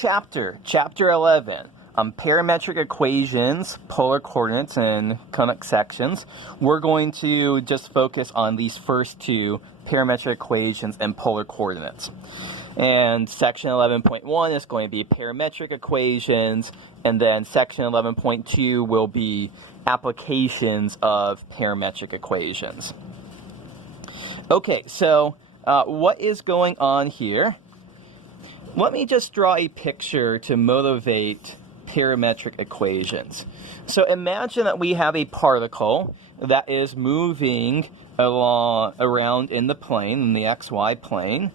chapter 11, parametric equations, polar coordinates, and conic sections. We're going to just focus on these first two, parametric equations and polar coordinates. And section 11.1 is going to be parametric equations, and then section 11.2 will be applications of parametric equations. Okay, so what is going on here? Let me just draw a picture to motivate parametric equations. So imagine that we have a particle that is moving around in the plane, in the xy plane,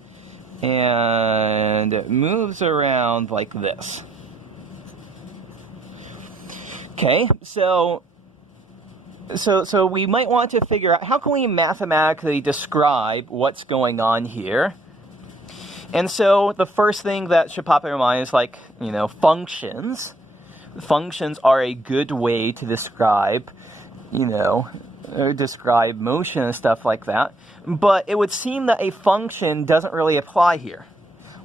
and it moves around like this. Okay, so we might want to figure out how can we mathematically describe what's going on here. And so the first thing that should pop in our mind is functions. Functions are a good way to describe, describe motion and stuff like that. But it would seem that a function doesn't really apply here.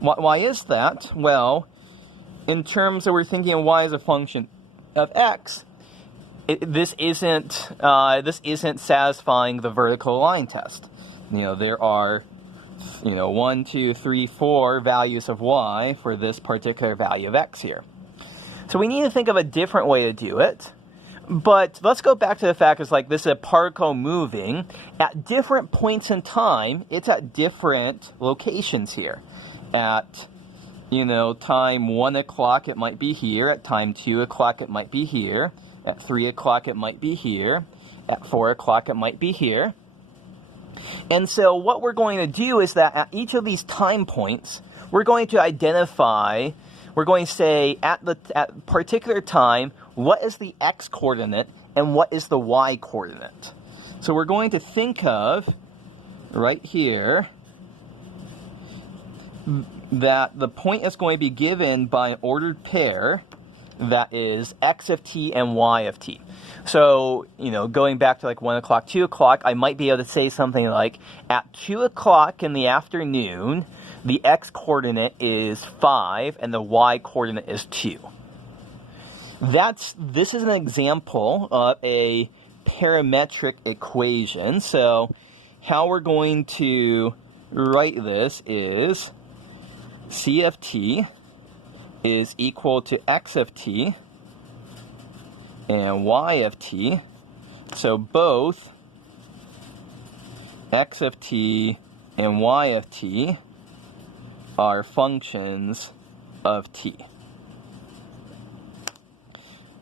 Why is that? Well, in terms of we're thinking of y as a function of x, this isn't satisfying the vertical line test. There are 1, 2, 3, 4 values of y for this particular value of x here. So we need to think of a different way to do it. But let's go back to the fact it's this is a particle moving at different points in time. It's at different locations here. At time 1 o'clock it might be here. At time 2 o'clock it might be here. At 3 o'clock it might be here. At 4 o'clock it might be here. And so what we're going to do is that at each of these time points, we're going to identify, we're going to say at particular time, what is the x coordinate and what is the y coordinate. So we're going to think of, right here, that the point is going to be given by an ordered pair that is x of t and y of t. So, going back to 1 o'clock, 2 o'clock, I might be able to say something like, at 2 o'clock in the afternoon, the x-coordinate is 5 and the y-coordinate is 2. This is an example of a parametric equation. So, how we're going to write this is c of t is equal to x of t and y of t. So both x of t and y of t are functions of t.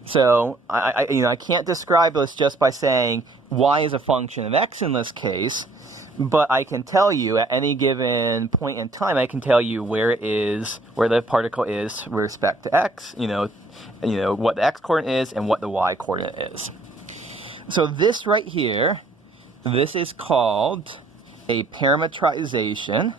So I can't describe this just by saying y is a function of x in this case, but I can tell you at any given point in time, I can tell you where the particle is with respect to x, what the x coordinate is and what the y coordinate is. So this right here, this is called a parameterization.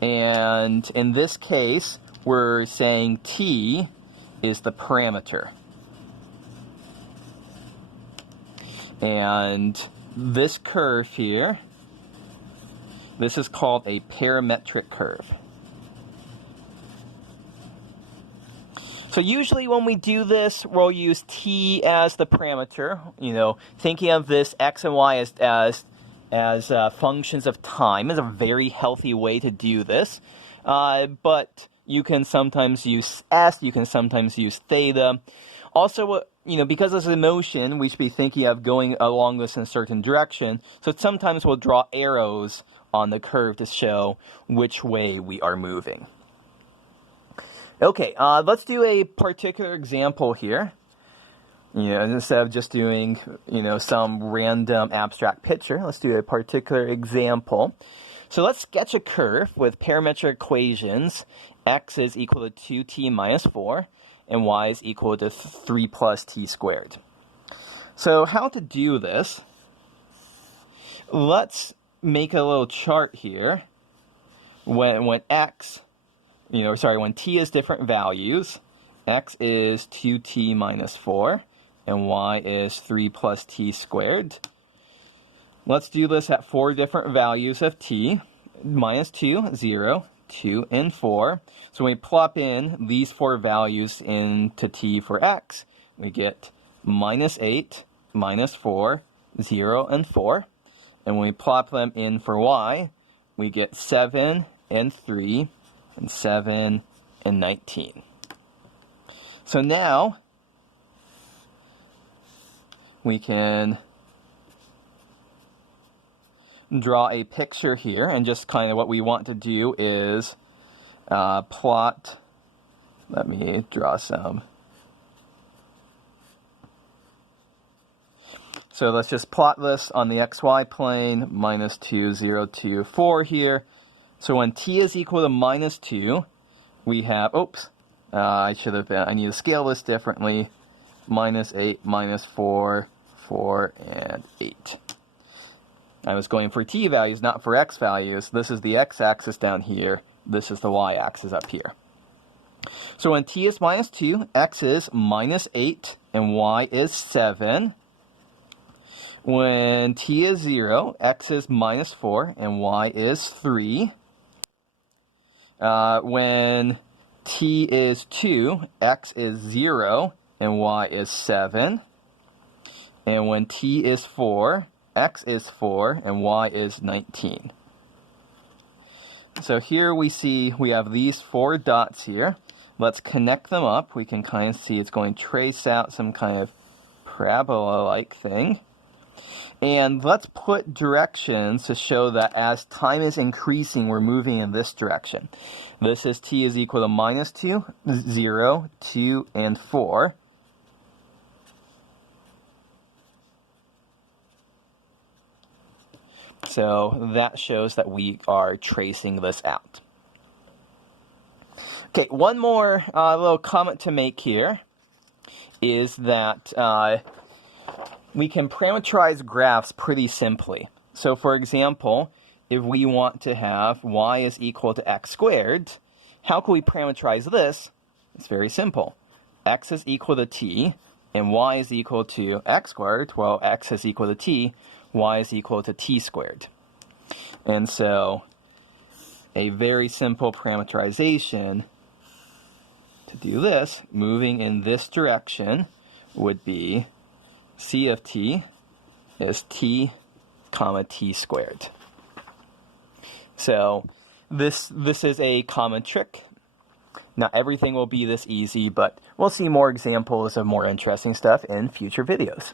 And in this case, we're saying t is the parameter. And this curve here, this is called a parametric curve. So usually when we do this, we'll use t as the parameter, thinking of this x and y as functions of time is a very healthy way to do this. But you can sometimes use s, you can sometimes use theta. Also, because this is a motion, we should be thinking of going along this in a certain direction. So sometimes we'll draw arrows on the curve to show which way we are moving. Okay, let's do a particular example here. Instead of just doing, some random abstract picture, let's do a particular example. So let's sketch a curve with parametric equations. X is equal to 2t minus 4. And y is equal to 3 plus t squared. So how to do this? Let's make a little chart here. When t is different values, x is 2t minus 4, and y is 3 plus t squared. Let's do this at 4 different values of t. minus 2, 0, 2, and 4. So when we plop in these 4 values into t for x, we get minus 8, minus 4, 0, and 4. And when we plop them in for y, we get 7 and 3, and 7 and 19. So now we can draw a picture here, and just kind of what we want to do is plot. Let me draw some. So let's just plot this on the xy plane, minus 2, 0, 2, 4 here. So when t is equal to minus 2, we have, I need to scale this differently, minus 8, minus 4, 4, and 8. I was going for t values, not for x values. This is the x-axis down here. This is the y-axis up here. So when t is minus 2, x is minus 8, and y is 7. When t is 0, x is minus 4, and y is 3. When t is 2, x is 0, and y is 7. And when t is 4, x is 4, and y is 19. So here we see we have these 4 dots here. Let's connect them up. We can kind of see it's going to trace out some kind of parabola-like thing. And let's put directions to show that as time is increasing, we're moving in this direction. This is t is equal to minus 2, 0, 2, and 4. So that shows that we are tracing this out. Okay, one more little comment to make here is that we can parameterize graphs pretty simply. So for example, if we want to have y is equal to x squared, how can we parameterize this? It's very simple. X is equal to t, and y is equal to x squared. Well, x is equal to t, y is equal to t squared. And so a very simple parameterization to do this, moving in this direction, would be c of t is t comma t squared. So this is a common trick. Not everything will be this easy, but we'll see more examples of more interesting stuff in future videos.